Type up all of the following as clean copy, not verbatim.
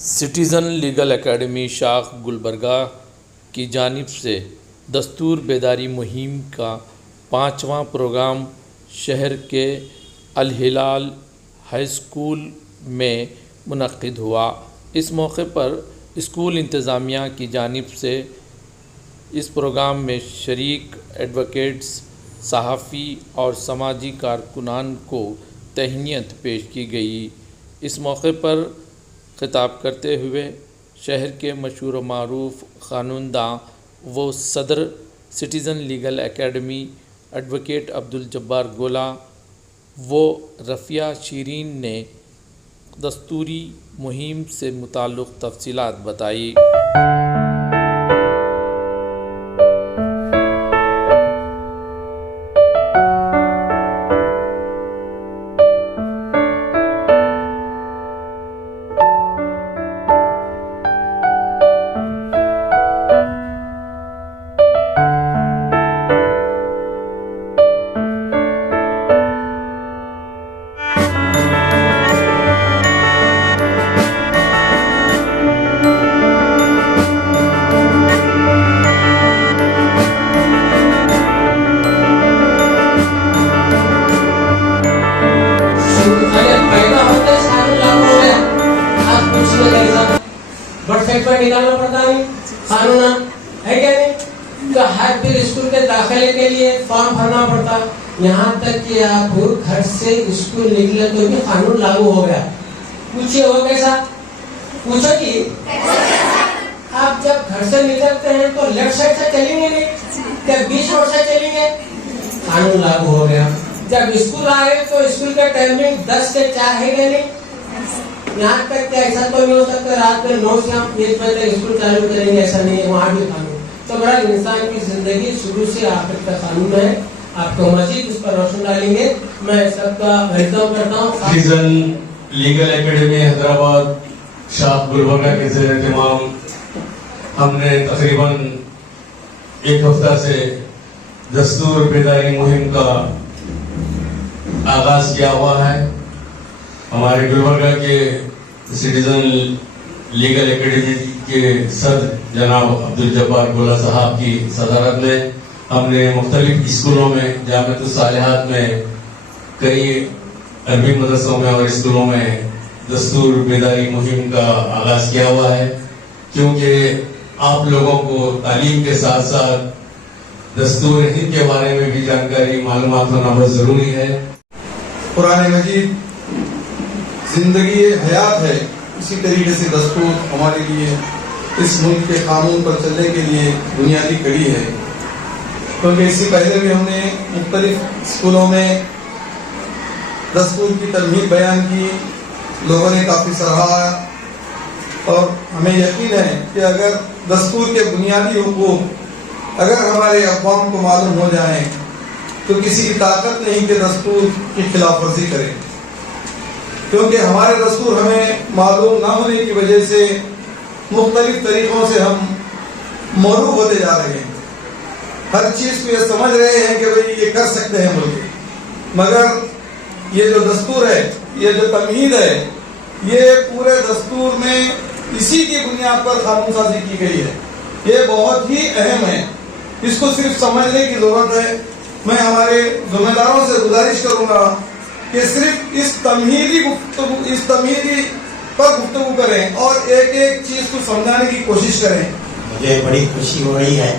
Citizen legal academy شاخ گلبرگہ کی جانب سے دستور بیداری مہم کا 5واں پروگرام شہر کے الہلال ہائی اسکول میں منعقد ہوا۔ اس موقع پر اسکول انتظامیہ کی جانب سے اس پروگرام میں شریک ایڈوکیٹس، صحافی اور سماجی کارکنان کو تہنیت پیش کی گئی۔ اس موقع پر خطاب کرتے ہوئے شہر کے مشہور و معروف قانون داں و صدر citizen legal academy advocate Abdul Jabbar Gola و رفیہ شیرین نے دستوری مہم سے متعلق تفصیلات بتائی۔ نکالنا پڑتا ہے قانون ہے کیا نہیں تو ہر دن اسکول کے داخلے کے لیے فارم بھرنا پڑتا، یہاں تک کہ آپ گھر سے اسکول نکلے تو بھی قانون لاگو ہو گیا۔ پوچھئے ہو کیسا؟ پوچھو کہ آپ جب گھر سے نکلتے ہیں تو لیفٹ سائڈ سے چلیں گے نہیں کیا بیچ روڈ سے چلیں گے؟ قانون لاگو ہو گیا۔ جب اسکول آئے تو اسکول کا ٹائمنگ 10 سے 4 ہے کہ نہیں؟ یہاں تک کہ ایسا تو نہیں ہو سکتا رات میں 9 سے ہم 1 بجے تک اسکول چالو کریں گے، ایسا نہیں ہے، وہاں بھی قانون۔ تو بڑا انسان کی زندگی شروع سے آخر تک قانون ہے۔ آپ کو مزید اس پر روشن ڈالیں گے۔ میں سب کا ویلکم کرتا ہوں۔ سٹیزن لیگل اکیڈمی حیدرآباد شاخ گلبرگہ کے زیر اہتمام ہم نے تقریباً 1 ہفتہ سے دستور بیداری مہم کا آغاز کیا ہوا ہے۔ ہمارے گلبرگہ کے سٹیزن لیگل اکیڈمی کے صدر جناب عبدالجبار گولا صاحب کی صدارت میں ہم نے مختلف اسکولوں میں، جامعۃ الصالحات میں، کئی عربی مدرسوں میں اور اسکولوں میں دستور بیداری مہم کا آغاز کیا ہوا ہے، کیونکہ آپ لوگوں کو تعلیم کے ساتھ ساتھ دستور ہند کے بارے میں بھی جانکاری، معلومات ہونا بہت ضروری ہے۔ قرآن مجید زندگی حیات ہے، اسی طریقے سے دستور ہمارے لیے اس ملک کے قانون پر چلنے کے لیے بنیادی کڑی ہے، کیونکہ اس سے پہلے بھی ہم نے مختلف اسکولوں میں دستور کی ترمیم بیان کی، لوگوں نے کافی سراہا اور ہمیں یقین ہے کہ اگر دستور کے بنیادی حقوق اگر ہمارے عوام کو معلوم ہو جائیں تو کسی کی طاقت نہیں کہ دستور کی خلاف ورزی کرے، کیونکہ ہمارے دستور ہمیں معلوم نہ ہونے کی وجہ سے مختلف طریقوں سے ہم مغلوب ہوتے جا رہے ہیں۔ ہر چیز کو یہ سمجھ رہے ہیں کہ بھئی یہ کر سکتے ہیں ملک، مگر یہ جو دستور ہے، یہ جو تمہید ہے، یہ پورے دستور میں اسی کی بنیاد پر قانون سازی کی گئی ہے۔ یہ بہت ہی اہم ہے، اس کو صرف سمجھنے کی ضرورت ہے۔ میں ہمارے ذمہ داروں سے گزارش کروں گا کہ صرف اس تمہیدی پر گفتگو کریں اور ایک ایک چیز کو سمجھانے کی کوشش کریں۔ مجھے بڑی خوشی ہو رہی ہے،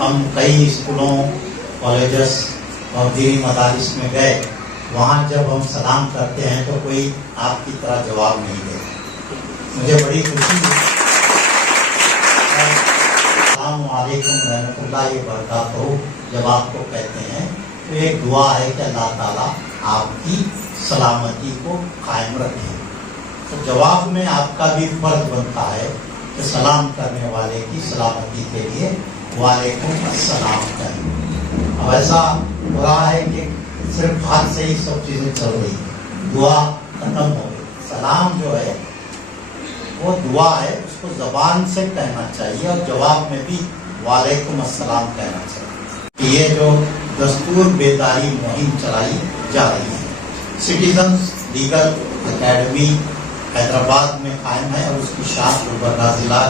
ہم کئی اسکولوں، کالجز اور دینی مدارس میں گئے، وہاں جب ہم سلام کرتے ہیں تو کوئی آپ کی طرح جواب نہیں دیتا۔ مجھے بڑی خوشی ہے۔ السلام علیکم رحمۃ اللہ وبرکاتہ جب آپ کو کہتے ہیں تو ایک دعا ہے کہ اللہ تعالیٰ آپ کی سلامتی کو قائم رکھے، تو جواب میں آپ کا بھی فرض بنتا ہے کہ سلام کرنے والے کی سلامتی کے لیے وعلیکم السلام کہیں۔ اب ایسا ہو رہا ہے کہ صرف ہاتھ سے ہی سب چیزیں چل رہی ہیں، دعا ختم ہو گئی۔ سلام جو ہے وہ دعا ہے، اس کو زبان سے کہنا چاہیے اور جواب میں بھی وعلیکم السلام کہنا چاہیے۔ یہ جو دستور بیداری مہم چلائی جا رہی ہے، سٹیزن لیگل اکیڈمی हैदराबाद में कायम है और उसकी शाख गुलबर्गा जिला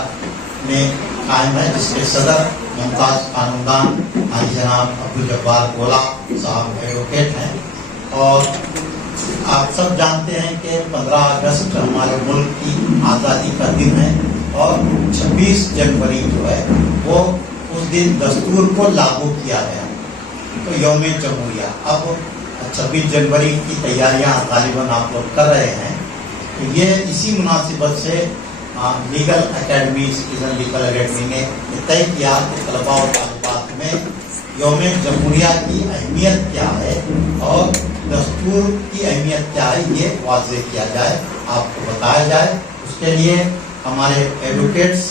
में कायम है, जिसके सदर मुमताज कानूनदान भाई जनाब अब्दुल जब्बार गोला साहब एडवोकेट हैं। और आप सब जानते हैं कि 15 अगस्त हमारे मुल्क की आज़ादी का दिन है और 26 जनवरी जो है वो उस दिन दस्तूर को लागू किया गया, तो यौम जमहूरिया। अब 26 जनवरी की तैयारियां गालिबन आप लोग कर रहे हैं, तो ये इसी मुनासिबत से legal academy citizen legal academy ने तय किया कि तलबा और तालिबात में यौम जमहूरिया की अहमियत क्या है और दस्तूर की अहमियत क्या है, ये वाज़ेह किया जाए, आपको बताया जाए। उसके लिए हमारे एडवोकेट्स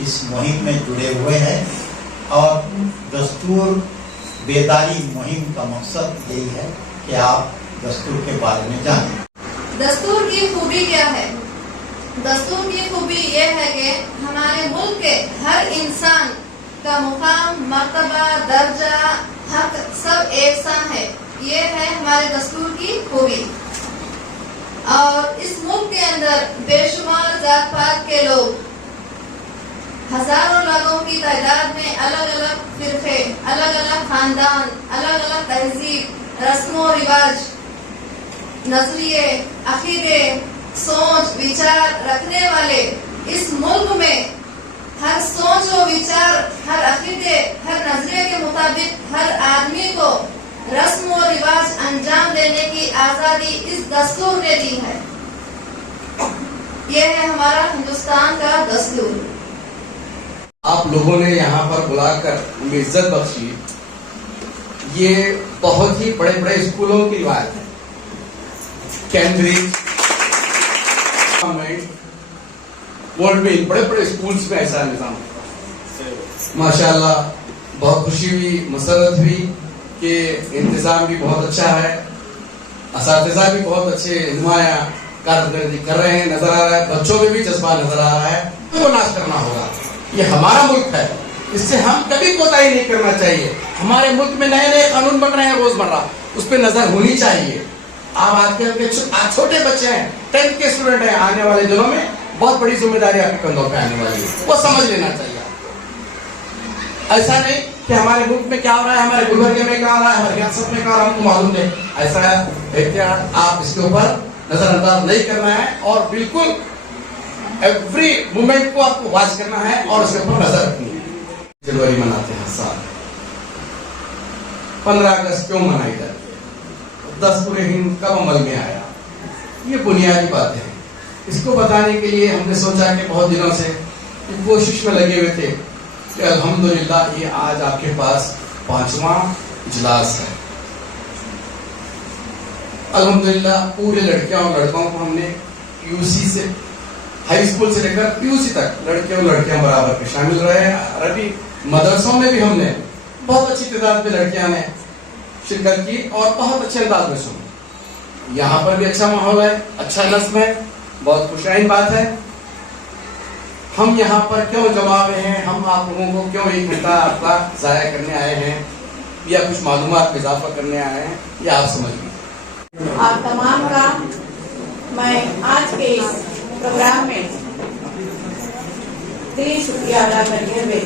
इस मुहिम में जुड़े हुए हैं और दस्तूर बेदारी मुहिम का मकसद यही है कि आप दस्तूर के बारे में जानें। दस्तूर की खूबी क्या है? दस्तूर की खूबी ये है कि हमारे मुल्क के हर इंसान का मुकाम, मर्तबा, दर्जा, हक सब एक सा है। ये है हमारे दस्तूर की खूबी। और इस मुल्क के अंदर बेशुमार जात पात के लोग, हजारों लोगों की तादाद में अलग अलग फिरके, अलग अलग खानदान, अलग अलग तहजीब, रस्मों रिवाज, नजरिए, अकीदे, सोच विचार रखने वाले इस मुल्क में हर सोच और विचार, हर अकीदे, हर नजरिए के मुताबिक हर आदमी को रस्म और रिवाज अंजाम देने की आजादी इस दस्तूर ने दी है। यह है हमारा हिंदुस्तान का दस्तूर। आप लोगों ने यहाँ पर बुलाकर हमें इज्जत बख्शी, ये बहुत ही बड़े बड़े स्कूलों की बात है। कैम्ब्रिज, वर्ल्ड में बड़े बड़े स्कूल्स में ऐसा निजाम माशाल्लाह। बहुत खुशी हुई, मसरत हुई कि इंतजाम भी बहुत अच्छा है, असातिज़ा भी बहुत अच्छे नुमाया कारकर्दगी कर रहे हैं, नजर आ रहा है, बच्चों में भी जज्बा नजर आ रहा है। तो नाश करना होगा, ये हमारा मुल्क है, इससे हम कभी कोताही नहीं करना चाहिए। हमारे मुल्क में नए नए कानून बन रहे हैं रोजमर्रा, उस पर नजर होनी चाहिए। आप आजकल के छोटे बच्चे हैं, 10th के स्टूडेंट हैं, आने वाले दिनों में बहुत बड़ी जिम्मेदारी आपके कंधों पे आने वाली है, वो समझ लेना चाहिए। ऐसा नहीं कि हमारे मुल्क में क्या हो रहा है, हमारे गुलबर्गे में क्या हो रहा है, हमारे रियासत में क्या हो रहा है, हमको मालूम नहीं। ऐसा एहतियात आप इसके ऊपर नजरअंदाज नहीं करना है और बिल्कुल एवरी मोमेंट को आपको वॉच करना है और उसके ऊपर नजर रखनी है। जनवरी मनाते हैं साल, 15 अगस्त क्यों मनाई जाती है, 10 पूरे हिंद कब अमल में आया, ये बुनियादी बातें हैं। इसको बताने के लिए हमने सोचा कि बहुत दिनों से कोशिश में लगे हुए थे कि अल्हम्दुलिल्लाह ये आज आपके पास 5वां इजलास है। अल्हम्दुलिल्लाह पूरे लड़कियों और लड़कों को हमने यूसी से, हाई स्कूल से लेकर पीयूसी तक लड़के और लड़कियां बराबर के शामिल रहे। अरबी मदरसों में भी हमने बहुत अच्छी तादाद में लड़कियां ने शिरकत की और बहुत अच्छे अंदाज में सुनी। यहाँ पर भी अच्छा माहौल है, अच्छा नस्म है, बहुत खुशआइन बात है। हम यहाँ पर क्यों जमा हुए हैं, हम आप लोगों को क्यों 1 घंटा आपका ज़ाया करने आए हैं या कुछ मालूमात में इजाफा करने आए हैं, ये आप समझ लीजिए। आप तमाम का मैं आज के इस प्रोग्राम में दिली शुक्रिया अदा करते हुए